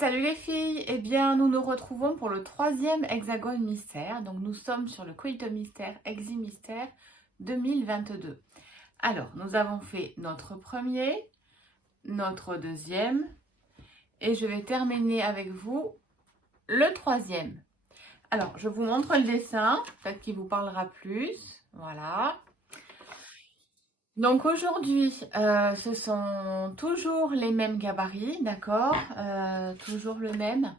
Salut les filles, eh bien nous nous retrouvons pour le troisième hexagone mystère. Donc nous sommes sur le Coïto Mystère Exi Mystère 2022. Alors nous avons fait notre premier, notre deuxième et je vais terminer avec vous le troisième. Alors je vous montre le dessin, peut-être qu'il vous parlera plus. Voilà. Donc aujourd'hui, ce sont toujours les mêmes gabarits, d'accord, toujours le même,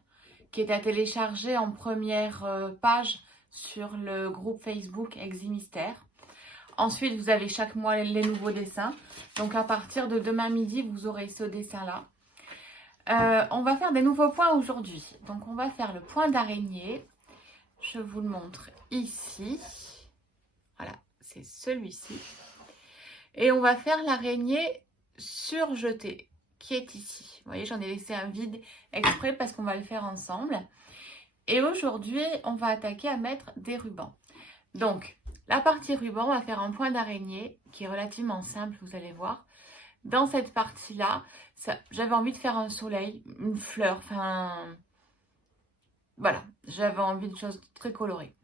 qui est à télécharger en première page sur le groupe Facebook Exi Mystère. Ensuite, vous avez chaque mois les nouveaux dessins. Donc à partir de demain midi, vous aurez ce dessin-là. On va faire des nouveaux points aujourd'hui. Donc on va faire le point d'araignée. Je vous le montre ici. Voilà, c'est celui-ci. Et on va faire l'araignée surjetée qui est ici. Vous voyez, j'en ai laissé un vide exprès parce qu'on va le faire ensemble. Et aujourd'hui, on va attaquer à mettre des rubans. Donc, la partie ruban, on va faire un point d'araignée qui est relativement simple, vous allez voir. Dans cette partie-là, j'avais envie de faire un soleil, une fleur, enfin... Voilà, j'avais envie de choses très colorées.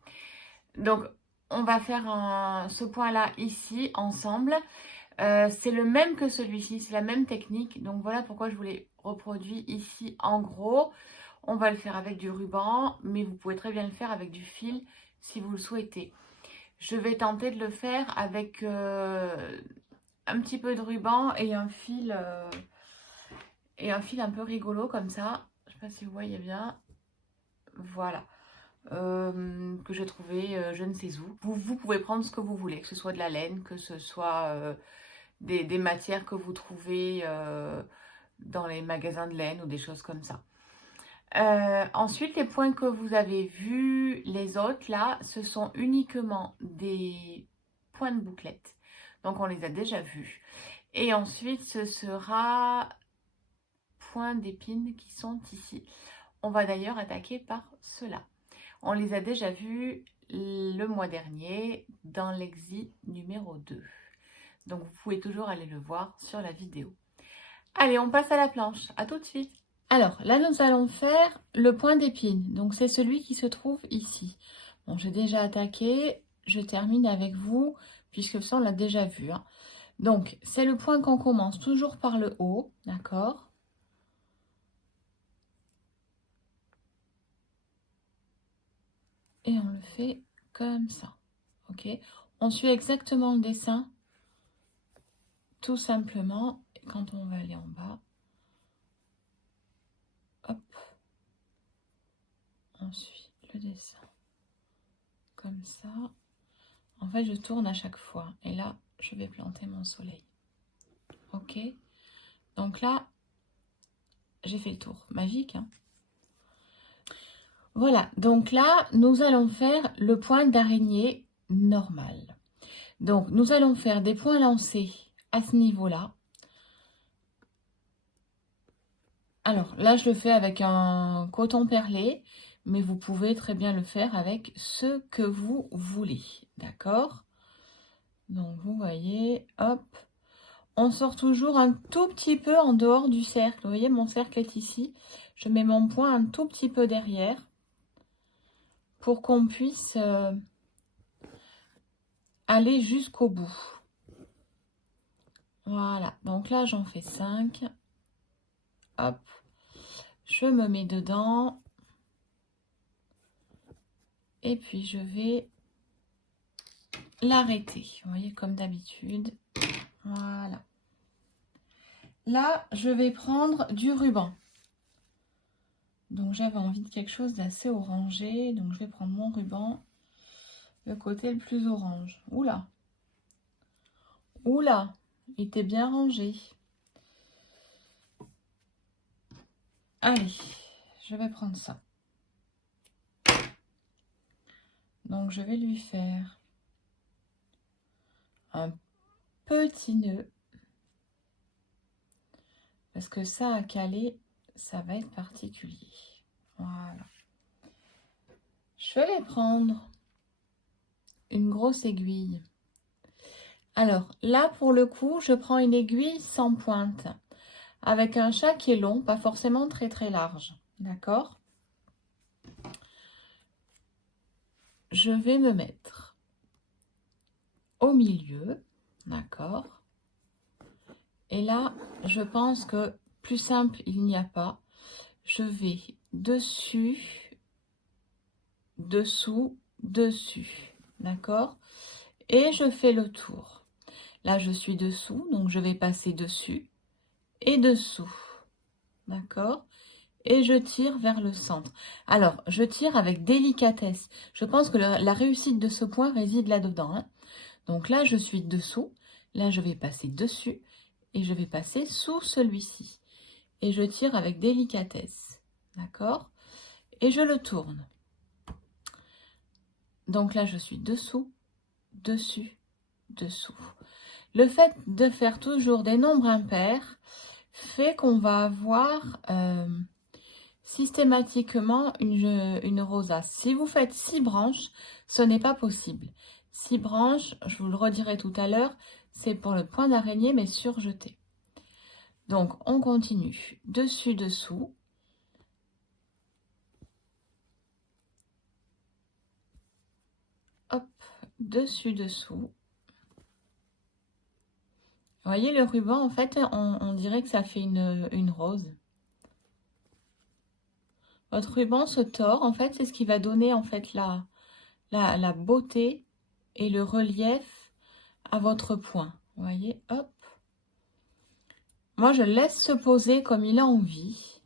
Donc, on va faire ce point-là ici, ensemble. C'est le même que celui-ci, c'est la même technique. Donc, voilà pourquoi je vous l'ai reproduit ici en gros. On va le faire avec du ruban, mais vous pouvez très bien le faire avec du fil si vous le souhaitez. Je vais tenter de le faire avec un petit peu de ruban et un fil un peu rigolo comme ça. Je ne sais pas si vous voyez bien. Voilà. Que j'ai trouvé je ne sais où. Vous pouvez prendre ce que vous voulez, que ce soit de la laine, que ce soit des matières que vous trouvez dans les magasins de laine ou des choses comme ça. Ensuite, les points que vous avez vus, les autres là, ce sont uniquement des points de bouclette. Donc, on les a déjà vus. Et ensuite, ce sera points d'épines qui sont ici. On va d'ailleurs attaquer par cela. On les a déjà vus le mois dernier dans l'exi numéro 2. Donc, vous pouvez toujours aller le voir sur la vidéo. Allez, on passe à la planche. À tout de suite. Alors, là, nous allons faire le point d'épine. Donc, c'est celui qui se trouve ici. Bon, j'ai déjà attaqué. Je termine avec vous, puisque ça, on l'a déjà vu. Hein. Donc, c'est le point qu'on commence toujours par le haut. D'accord ? Et on le fait comme ça. Ok ? On suit exactement le dessin. Tout simplement, quand on va aller en bas. Hop. On suit le dessin. Comme ça. En fait, je tourne à chaque fois. Et là, je vais planter mon soleil. Ok. Donc là, j'ai fait le tour. Magique, hein? Voilà. Donc là, nous allons faire le point d'araignée normal. Donc, nous allons faire des points lancés à ce niveau-là. Alors, là, je le fais avec un coton perlé. Mais vous pouvez très bien le faire avec ce que vous voulez. D'accord? Donc, vous voyez, hop. On sort toujours un tout petit peu en dehors du cercle. Vous voyez, mon cercle est ici. Je mets mon point un tout petit peu derrière pour qu'on puisse aller jusqu'au bout. Voilà. Donc là, j'en fais 5. Hop. Je me mets dedans. Et puis, je vais l'arrêter. Vous voyez, comme d'habitude. Voilà. Là, je vais prendre du ruban. Donc, j'avais envie de quelque chose d'assez orangé. Donc, je vais prendre mon ruban. Le côté le plus orange. Oula. Oula. Il était bien rangé. Allez. Je vais prendre ça. Donc, je vais lui faire un petit nœud. Parce que ça à caler, ça va être particulier. Voilà. Je vais prendre une grosse aiguille. Alors, là, pour le coup, je prends une aiguille sans pointe. Avec un chat qui est long, pas forcément très très large. d'accord? Je vais me mettre au milieu, d'accord? Et là, je pense que plus simple, il n'y a pas. Je vais dessus, dessous, dessus, d'accord? Et je fais le tour. Là, je suis dessous, donc je vais passer dessus et dessous, d'accord? Et je tire vers le centre. Alors, je tire avec délicatesse. Je pense que la réussite de ce point réside là-dedans, hein. Donc là, je suis dessous. Là, je vais passer dessus et je vais passer sous celui-ci. Et je tire avec délicatesse, d'accord? Et je le tourne. Donc là, je suis dessous, dessus, dessous. Le fait de faire toujours des nombres impairs fait qu'on va avoir systématiquement une rosace. Si vous faites 6 branches, ce n'est pas possible. 6 branches, je vous le redirai tout à l'heure, c'est pour le point d'araignée, mais surjeté. Donc, on continue. Dessus, dessous. Hop, dessus, dessous. Vous voyez le ruban, en fait, on dirait que ça fait une rose. Votre ruban se tord, en fait, c'est ce qui va donner en fait la beauté et le relief à votre point. Vous voyez, hop. Moi, je laisse se poser comme il a envie.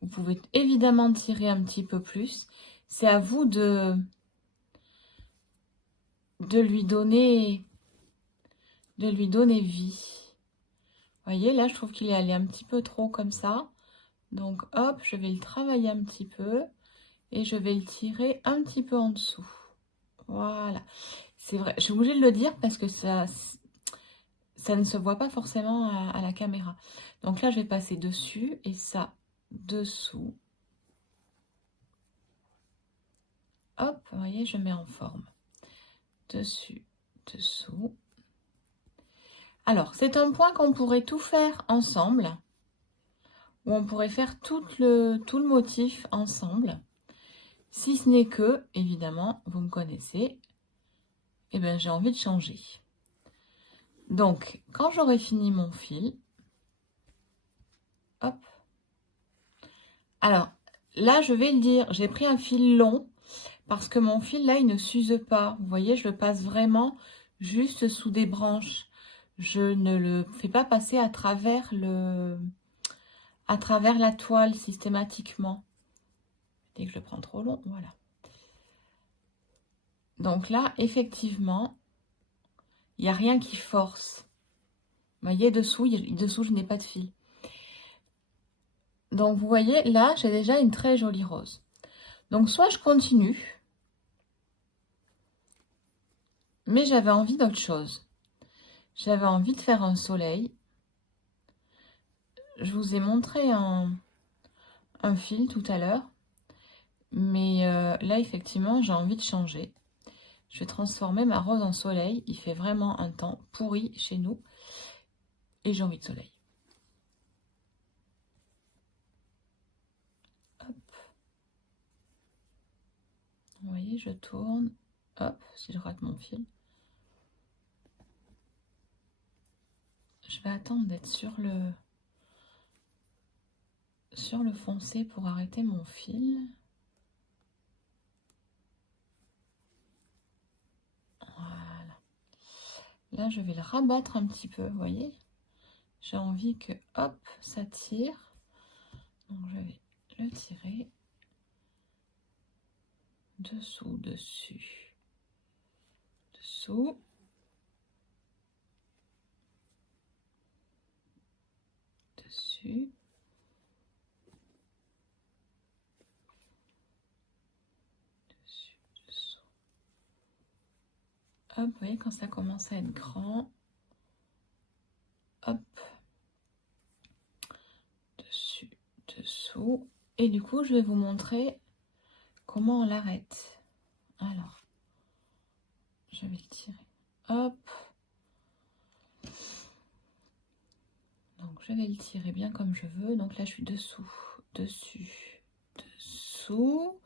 Vous pouvez évidemment tirer un petit peu plus. C'est à vous de lui donner vie. Vous voyez, là, je trouve qu'il est allé un petit peu trop comme ça. Donc, hop, je vais le travailler un petit peu. Et je vais le tirer un petit peu en dessous. Voilà. C'est vrai, je suis obligée de le dire parce que ça ne se voit pas forcément à la caméra. Donc là, je vais passer dessus et ça, dessous. Hop, vous voyez, je mets en forme. Dessus, dessous. Alors, c'est un point qu'on pourrait tout faire ensemble. Ou on pourrait faire tout le motif ensemble. Si ce n'est que, évidemment, vous me connaissez, eh bien, j'ai envie de changer. Donc, quand j'aurai fini mon fil, hop. Alors, là, je vais le dire, j'ai pris un fil long parce que mon fil, là, il ne s'use pas. Vous voyez, je le passe vraiment juste sous des branches. Je ne le fais pas passer à travers la toile systématiquement. Dès que je le prends trop long, voilà. Donc là, effectivement, il n'y a rien qui force. Vous voyez, dessous, je n'ai pas de fil. Donc, vous voyez, là, j'ai déjà une très jolie rose. Donc, soit je continue, mais j'avais envie d'autre chose. J'avais envie de faire un soleil. Je vous ai montré un fil tout à l'heure. Mais là, effectivement, j'ai envie de changer. Je vais transformer ma rose en soleil. Il fait vraiment un temps pourri chez nous. Et j'ai envie de soleil. Hop. Vous voyez, je tourne. Hop, si je rate mon fil. Je vais attendre d'être sur le foncé pour arrêter mon fil. Voilà. Là, je vais le rabattre un petit peu, vous voyez. J'ai envie que, hop, ça tire. Donc, je vais le tirer. Dessous, dessus. Dessous. Dessus. Hop, vous voyez, quand ça commence à être grand, hop, dessus, dessous. Et du coup, je vais vous montrer comment on l'arrête. Alors, je vais le tirer. Hop. Donc, je vais le tirer bien comme je veux. Donc là, je suis dessous, dessus, dessous.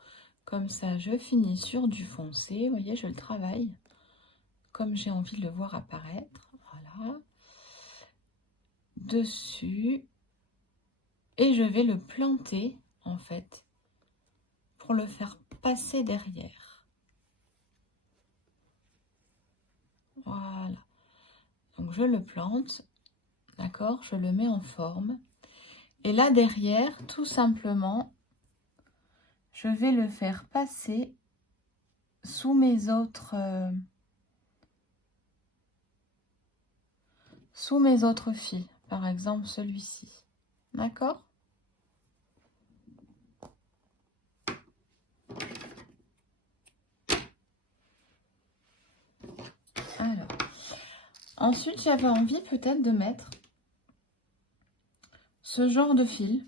Comme ça, je finis sur du foncé. Vous voyez, je le travaille comme j'ai envie de le voir apparaître. Voilà. Dessus. Et je vais le planter, en fait, pour le faire passer derrière. Voilà. Donc, je le plante. D'accord? Je le mets en forme. Et là, derrière, tout simplement, je vais le faire passer sous mes autres fils. Par exemple, celui-ci. D'accord? Alors, ensuite, j'avais envie peut-être de mettre ce genre de fil.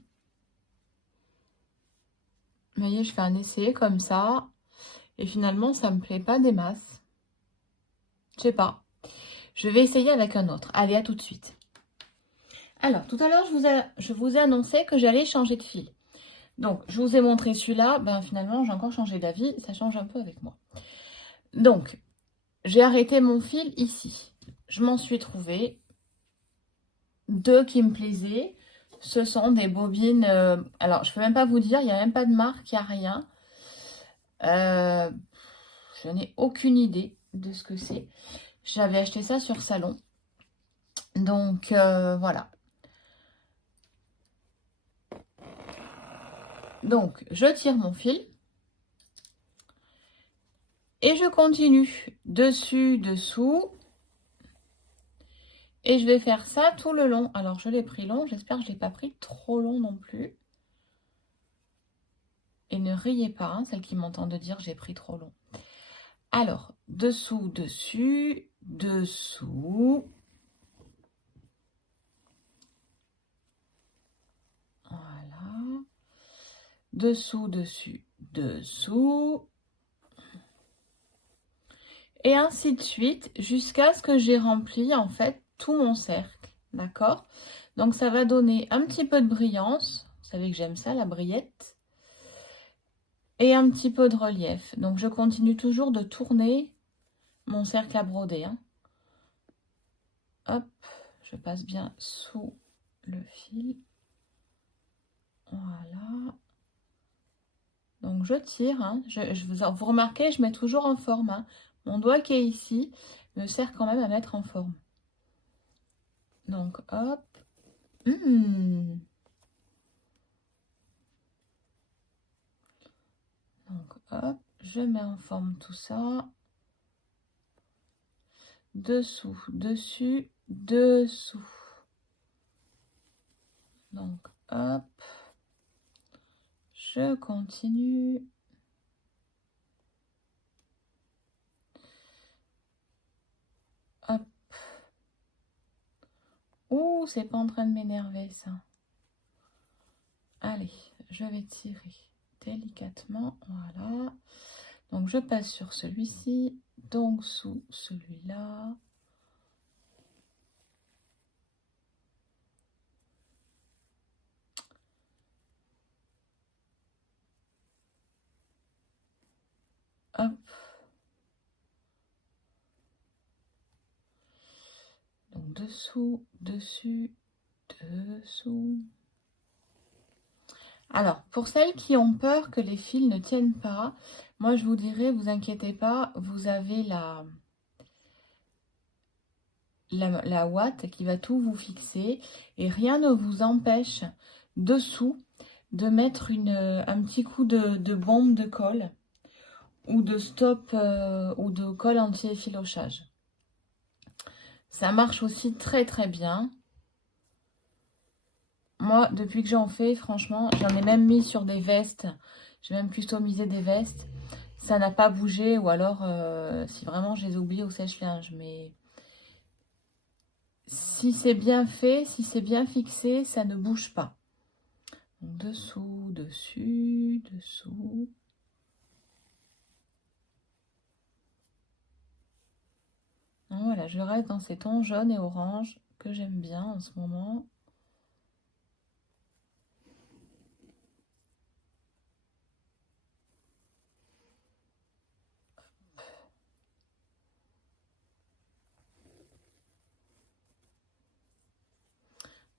Vous voyez, je fais un essai comme ça. Et finalement, ça me plaît pas des masses. Je sais pas. Je vais essayer avec un autre. Allez, à tout de suite. Alors, tout à l'heure, je vous ai annoncé que j'allais changer de fil. Donc, je vous ai montré celui-là. Ben, finalement, j'ai encore changé d'avis. Ça change un peu avec moi. Donc, j'ai arrêté mon fil ici. Je m'en suis trouvé 2 qui me plaisaient. Ce sont des bobines... alors, je ne peux même pas vous dire. Il n'y a même pas de marque. Il n'y a rien. Je n'ai aucune idée de ce que c'est. J'avais acheté ça sur Salon. Donc, voilà. Donc, je tire mon fil. Et je continue dessus, dessous. Et je vais faire ça tout le long. Alors, je l'ai pris long. J'espère que je ne l'ai pas pris trop long non plus. Et ne riez pas, hein, celles qui m'entendent dire que j'ai pris trop long. Alors, dessous, dessus, dessous. Voilà. Dessous, dessus, dessous. Et ainsi de suite, jusqu'à ce que j'ai rempli, en fait, tout mon cercle. D'accord? Donc, ça va donner un petit peu de brillance. Vous savez que j'aime ça, la brillette. Et un petit peu de relief. Donc, je continue toujours de tourner mon cercle à broder. Hein. Hop, je passe bien sous le fil. Voilà. Donc, je tire. Hein. Vous remarquez, je mets toujours en forme. Hein. Mon doigt qui est ici me sert quand même à mettre en forme. Donc, hop. Donc, hop, je mets en forme tout ça. Dessous, dessus, dessous. Donc, hop. Je continue. Hop. Ouh, c'est pas en train de m'énerver, ça. Allez, je vais tirer délicatement. Voilà. Donc, je passe sur celui-ci. Donc, sous celui-là. Hop. Donc, dessous, dessus, dessous. Alors, pour celles qui ont peur que les fils ne tiennent pas, moi, je vous dirais, vous inquiétez pas, vous avez la ouate qui va tout vous fixer et rien ne vous empêche dessous de mettre un petit coup de bombe de colle ou de stop ou de colle anti-effilochage. Ça marche aussi très très bien. Moi, depuis que j'en fais, franchement, j'en ai même mis sur des vestes. J'ai même customisé des vestes. Ça n'a pas bougé ou alors si vraiment je les oublie au sèche-linge. Mais si c'est bien fait, si c'est bien fixé, ça ne bouge pas. Donc, dessous, dessus, dessous. Donc, voilà, je reste dans ces tons jaunes et orange que j'aime bien en ce moment.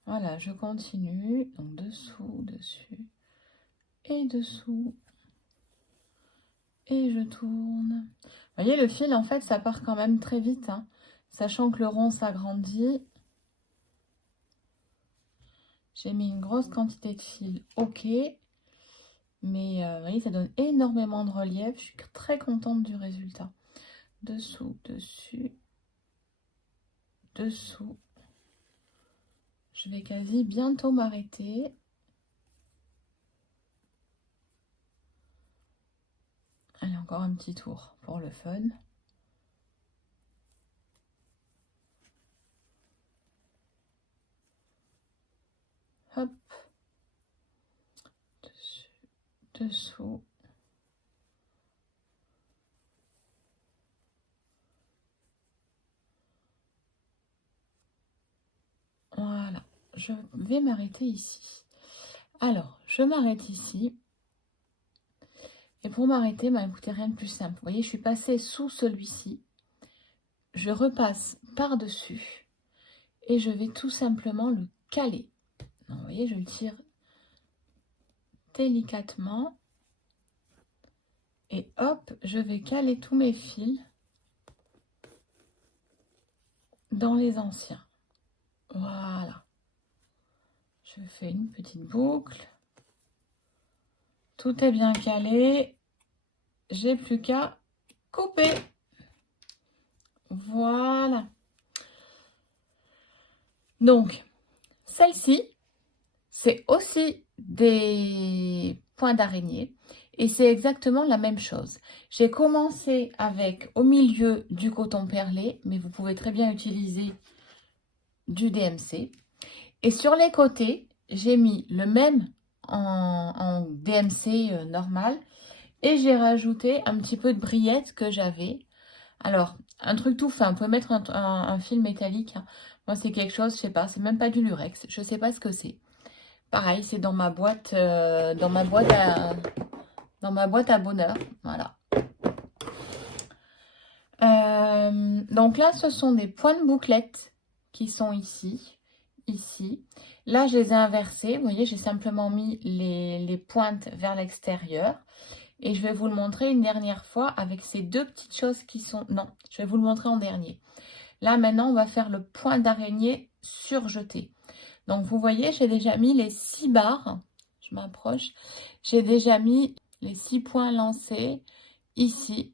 Voilà, je continue. Donc dessous, dessus et dessous. Et je tourne. Vous voyez, le fil, en fait, ça part quand même très vite, hein, sachant que le rond s'agrandit. J'ai mis une grosse quantité de fil, ok. Mais vous voyez, ça donne énormément de relief. Je suis très contente du résultat. Dessous, dessus, dessous. Je vais quasi bientôt m'arrêter. Allez, encore un petit tour pour le fun. Hop. Dessus, dessous. Voilà. Je vais m'arrêter ici. Alors, je m'arrête ici. Et pour m'arrêter, bah, écoutez, rien de plus simple. Vous voyez, je suis passée sous celui-ci. Je repasse par-dessus. Et je vais tout simplement le caler. Donc, vous voyez, je le tire délicatement. Et hop, je vais caler tous mes fils dans les anciens. Voilà. Je fais une petite boucle. Tout est bien calé. J'ai plus qu'à couper. Voilà. Donc, celle-ci, c'est aussi des points d'araignée. Et c'est exactement la même chose. J'ai commencé avec au milieu du coton perlé, mais vous pouvez très bien utiliser du DMC. Et sur les côtés, j'ai mis le même en DMC normal. Et j'ai rajouté un petit peu de brillettes que j'avais. Alors, un truc tout fin, vous pouvez mettre un fil métallique. Hein. Moi, c'est quelque chose, je sais pas, c'est même pas du lurex. Je sais pas ce que c'est. Pareil, c'est dans ma boîte, dans ma boîte à bonheur. Voilà. Donc là, ce sont des points de bouclette qui sont ici. Ici. Là, je les ai inversés. Vous voyez, j'ai simplement mis les pointes vers l'extérieur. Et je vais vous le montrer une dernière fois avec ces deux petites choses qui sont... Non, je vais vous le montrer en dernier. Là, maintenant, on va faire le point d'araignée surjeté. Donc, vous voyez, j'ai déjà mis les 6 barres. Je m'approche. J'ai déjà mis les 6 points lancés ici.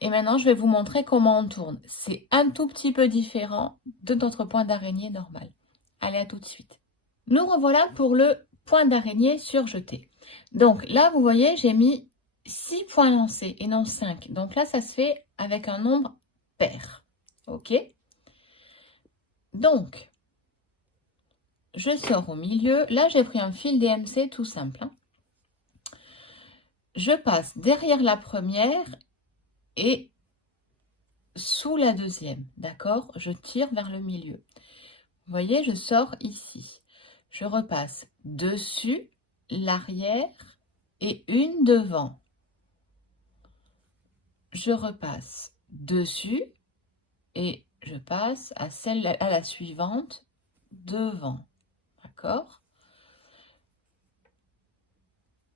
Et maintenant, je vais vous montrer comment on tourne. C'est un tout petit peu différent de notre point d'araignée normal. Allez, à tout de suite. Nous revoilà pour le point d'araignée surjeté. Donc là, vous voyez, j'ai mis 6 points lancés et non 5. Donc là, ça se fait avec un nombre pair. OK? Donc, je sors au milieu. Là, j'ai pris un fil DMC tout simple. Hein. Je passe derrière la première et sous la deuxième. D'accord? Je tire vers le milieu. Vous voyez, je sors ici. Je repasse dessus, l'arrière et une devant. Je repasse dessus et je passe à la suivante devant. D'accord?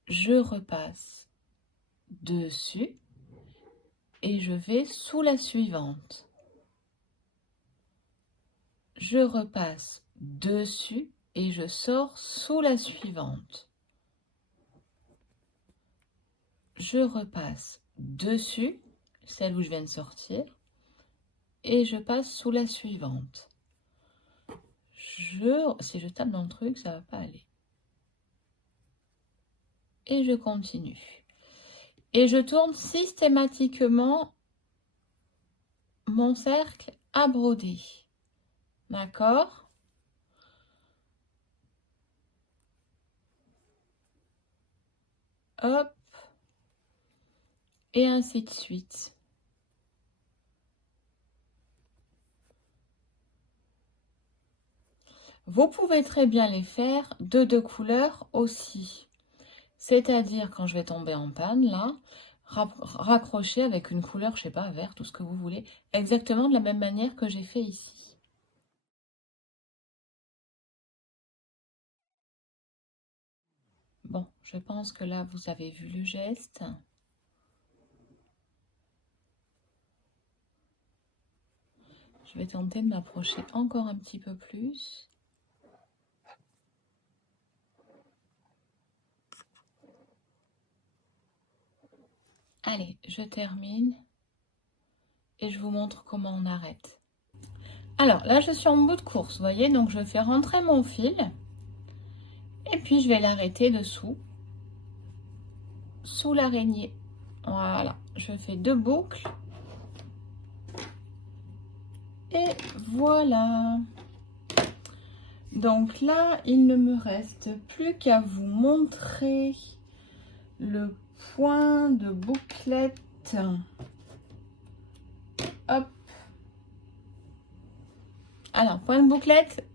Je repasse dessus et je vais sous la suivante. Je repasse dessus et je sors sous la suivante. Je repasse dessus, celle où je viens de sortir, et je passe sous la suivante. Si je tape dans le truc, ça va pas aller. Et je continue. Et je tourne systématiquement mon cercle à broder. D'accord? Hop. Et ainsi de suite. Vous pouvez très bien les faire de deux couleurs aussi. C'est-à-dire quand je vais tomber en panne, là, raccrocher avec une couleur, je sais pas, vert, tout ce que vous voulez, exactement de la même manière que j'ai fait ici. Bon, je pense que là, vous avez vu le geste. Je vais tenter de m'approcher encore un petit peu plus. Allez, je termine et je vous montre comment on arrête. Alors là, je suis en bout de course, vous voyez, donc je fais rentrer mon fil et puis je vais l'arrêter dessous, sous l'araignée. Voilà, je fais 2 boucles et voilà. Donc là, il ne me reste plus qu'à vous montrer le point de bouclette. Hop. Alors, point de bouclette,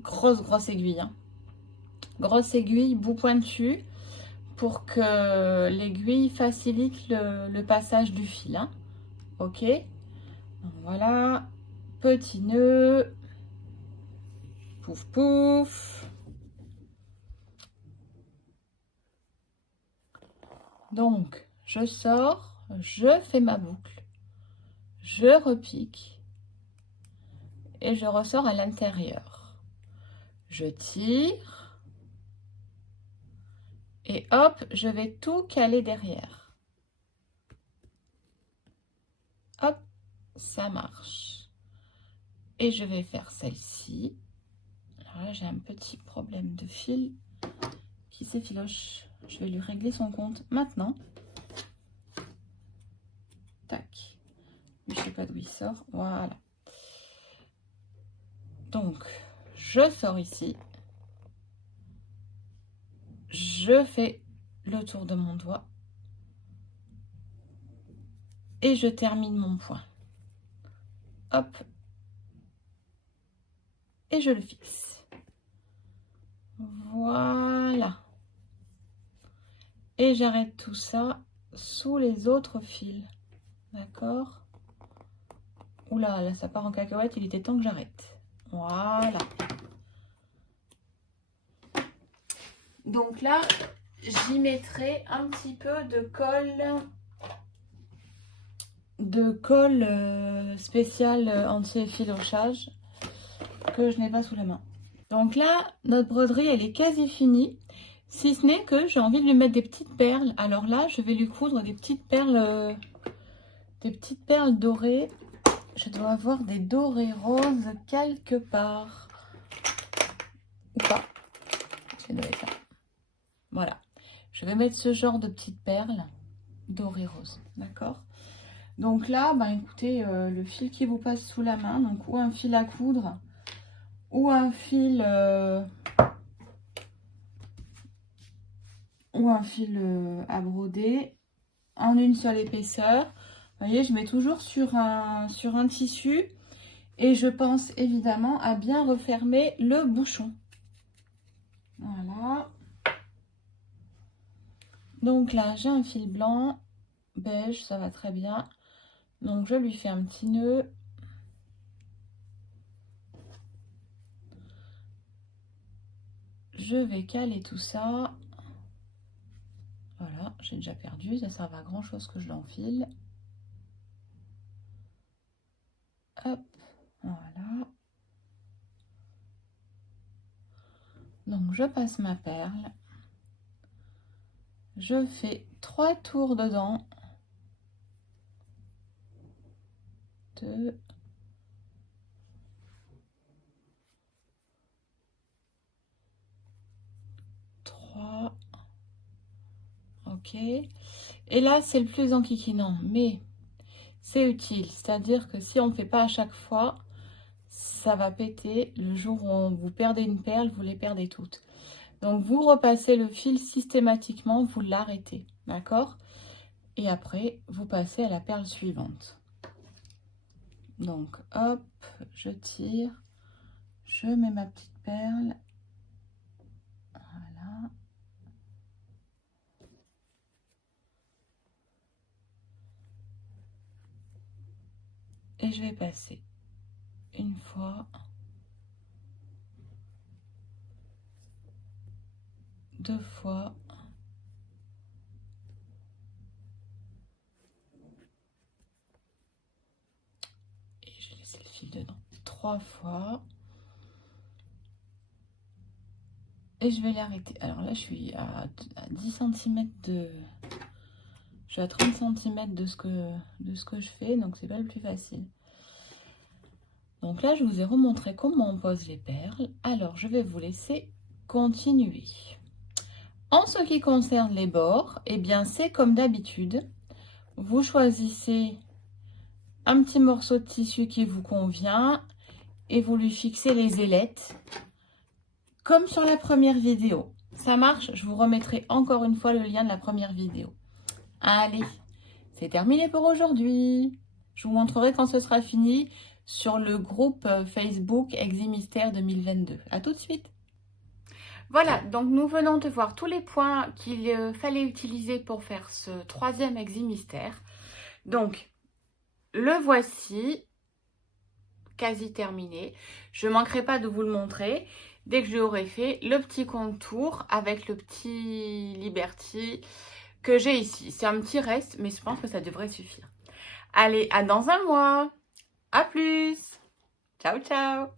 grosse aiguille. Hein. Grosse aiguille, bout pointu, pour que l'aiguille facilite le passage du fil. Hein. Ok. Donc, voilà. Petit nœud. Pouf, pouf. Donc, je sors, je fais ma boucle, je repique et je ressors à l'intérieur. Je tire et hop, je vais tout caler derrière. Hop, ça marche. Et je vais faire celle-ci. Alors là, j'ai un petit problème de fil qui s'effiloche. Je vais lui régler son compte maintenant. Tac. Je ne sais pas d'où il sort. Voilà. Donc, je sors ici. Je fais le tour de mon doigt. Et je termine mon point. Hop. Et je le fixe. Voilà. Et j'arrête tout ça sous les autres fils. D'accord? Oula, là ça part en cacahuète, il était temps que j'arrête. Voilà. Donc là, j'y mettrai un petit peu de colle spécial anti-effilochage que je n'ai pas sous la main. Donc là, notre broderie, elle est quasi finie. Si ce n'est que j'ai envie de lui mettre des petites perles. Alors là, je vais lui coudre des petites perles dorées. Je dois avoir des dorés roses quelque part. Ou pas. C'est doit être là. Voilà. Je vais mettre ce genre de petites perles dorées roses. D'accord? Donc là, bah écoutez, le fil qui vous passe sous la main, donc ou un fil à coudre, ou un fil à broder en une seule épaisseur. Vous voyez, je mets toujours sur un tissu et je pense évidemment à bien refermer le bouchon. Voilà. Donc là, j'ai un fil blanc, beige, ça va très bien. Donc je lui fais un petit nœud. Je vais caler tout ça. Voilà, j'ai déjà perdu, ça sert à grand chose que je l'enfile. Hop, voilà. Donc je passe ma perle. Je fais 3 tours dedans. 2. 3. Ok. Et là, c'est le plus enquiquinant, mais c'est utile. C'est-à-dire que si on ne fait pas à chaque fois, ça va péter. Le jour où vous perdez une perle, vous les perdez toutes. Donc, vous repassez le fil systématiquement, vous l'arrêtez. D'accord? Et après, vous passez à la perle suivante. Donc, hop, je tire. Je mets ma petite perle. Voilà. Et je vais passer une fois, 2 fois, 3 fois. Et je vais l'arrêter. Alors là, je suis à 10 cm de... Je suis à 30 cm de ce que je fais, donc c'est pas le plus facile. Donc là, je vous ai remontré comment on pose les perles. Alors, je vais vous laisser continuer. En ce qui concerne les bords, eh bien, c'est comme d'habitude. Vous choisissez un petit morceau de tissu qui vous convient et vous lui fixez les ailettes, comme sur la première vidéo. Ça marche, je vous remettrai encore une fois le lien de la première vidéo. Allez, c'est terminé pour aujourd'hui. Je vous montrerai quand ce sera fini sur le groupe Facebook Eximystère 2022. À tout de suite. Voilà, donc nous venons de voir tous les points qu'il fallait utiliser pour faire ce 3e Eximystère. Donc, le voici, quasi terminé. Je ne manquerai pas de vous le montrer dès que j'aurai fait le petit contour avec le petit Liberty que j'ai ici. C'est un petit reste, mais je pense que ça devrait suffire. Allez, à dans un mois. À plus. Ciao, ciao.